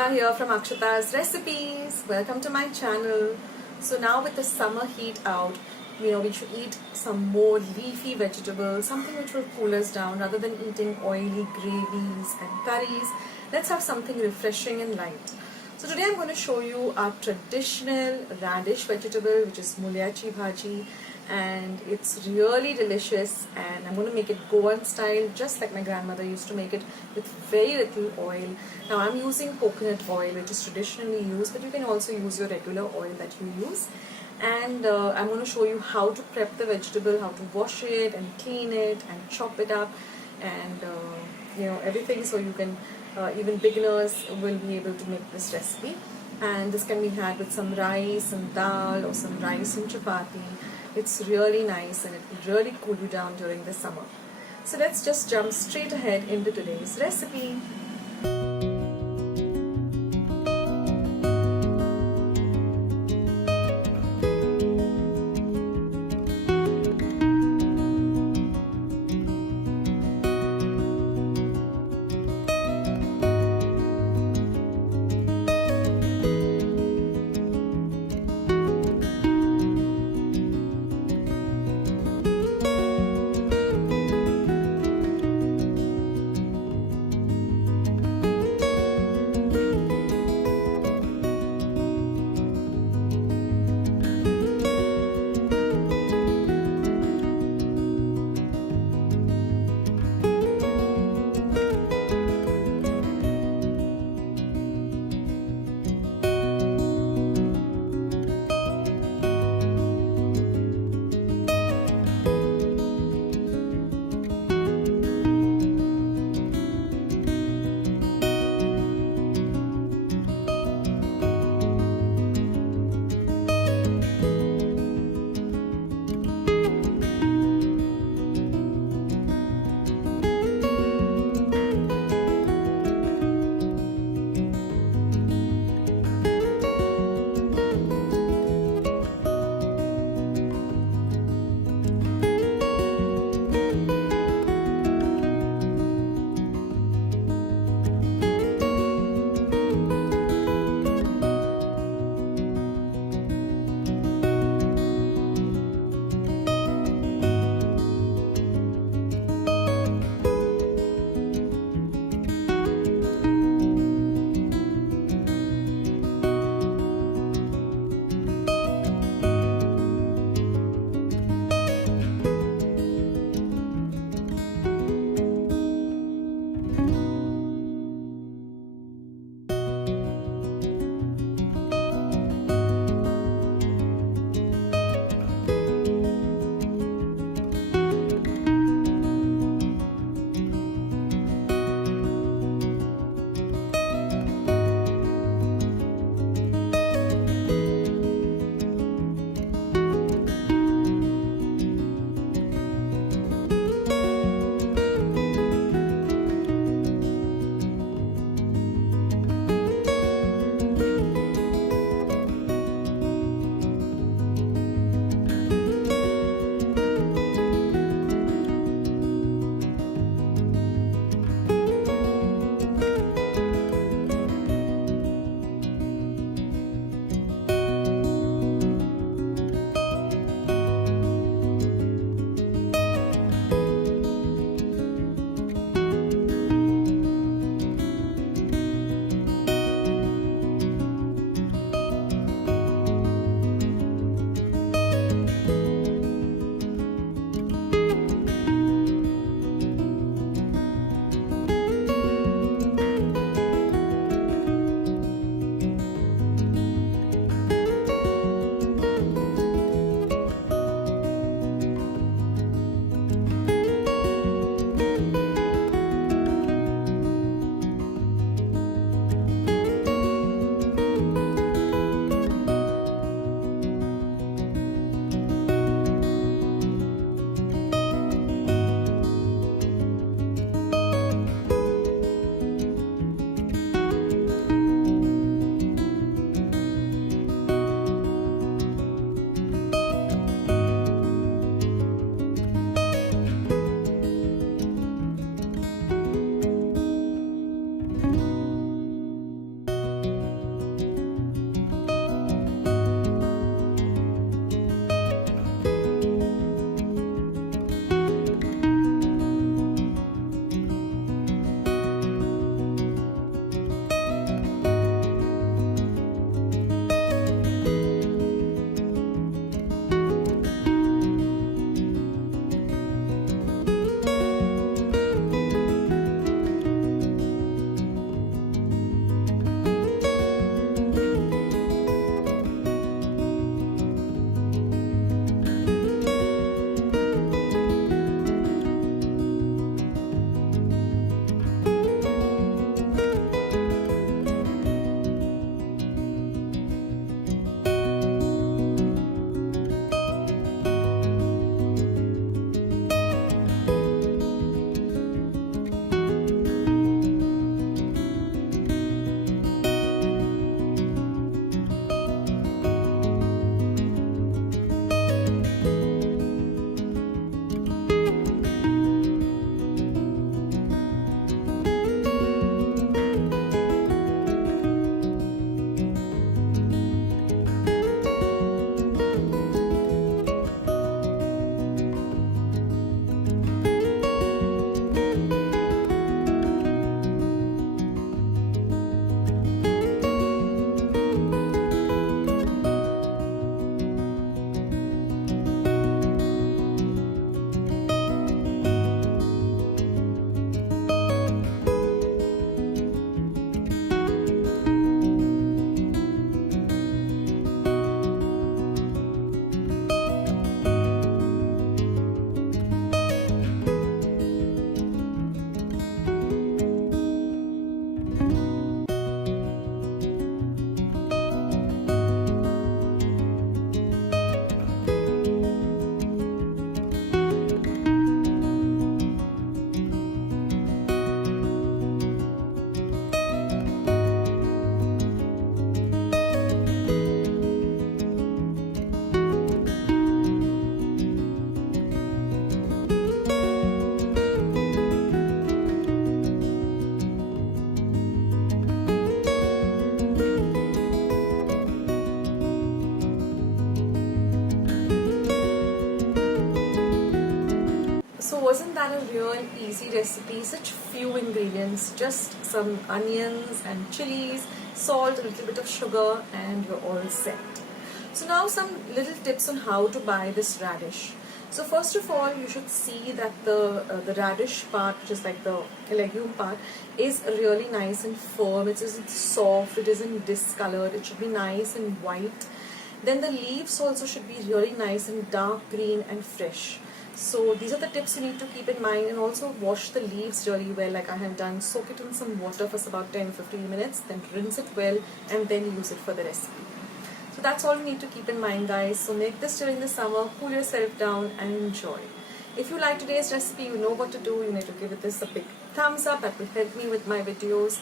Akshata here from Akshata's Recipes. Welcome to my channel. So now with the summer heat out, we should eat some more leafy vegetables, something which will cool us down rather than eating oily gravies and curries. Let's have something refreshing and light. So today I'm going to show you our traditional radish vegetable, which is Mulyachi Bhaji, and it's really delicious, and I'm going to make it Goan style, just like my grandmother used to make it, with very little oil. Now I'm using coconut oil, which is traditionally used, but you can also use your regular oil that you use. And I'm going to show you how to prep the vegetable, how to wash it and clean it and chop it up, and everything, so you can even beginners will be able to make this recipe. And this can be had with some rice and dal or some rice and chapati. It's really nice and it will really cool you down during the summer. So let's just jump straight ahead into today's recipe. So wasn't that a real easy recipe? Such few ingredients, just some onions and chilies, salt, a little bit of sugar, and you're all set. So now some little tips on how to buy this radish. So first of all, you should see that the radish part, which is like the legume part, is really nice and firm. It isn't soft, it isn't discolored, it should be nice and white. Then the leaves also should be really nice and dark green and fresh. So these are the tips you need to keep in mind, and also wash the leaves really well like I have done. Soak it in some water for about 10-15 minutes, then rinse it well and then use it for the recipe. So that's all you need to keep in mind, guys. So make this during the summer, cool yourself down and enjoy. If you like today's recipe, you know what to do. You need to give this a big thumbs up. That will help me with my videos,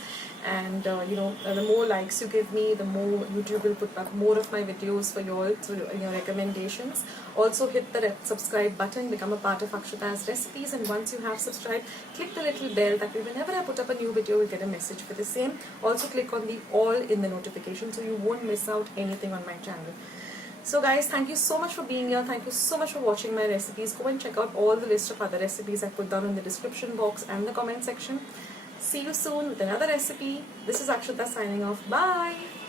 and the more likes you give me, the more YouTube will put up more of my videos for you all through your recommendations. Also hit the subscribe button, become a part of Akshata's recipes, and once you have subscribed, click the little bell. That way whenever I put up a new video, you'll get a message for the same. Also click on the all in the notification so you won't miss out anything on my channel. So guys, thank you so much for being here. Thank you so much for watching my recipes. Go and check out all the list of other recipes I put down in the description box and the comment section. See you soon with another recipe. This is Akshata signing off. Bye!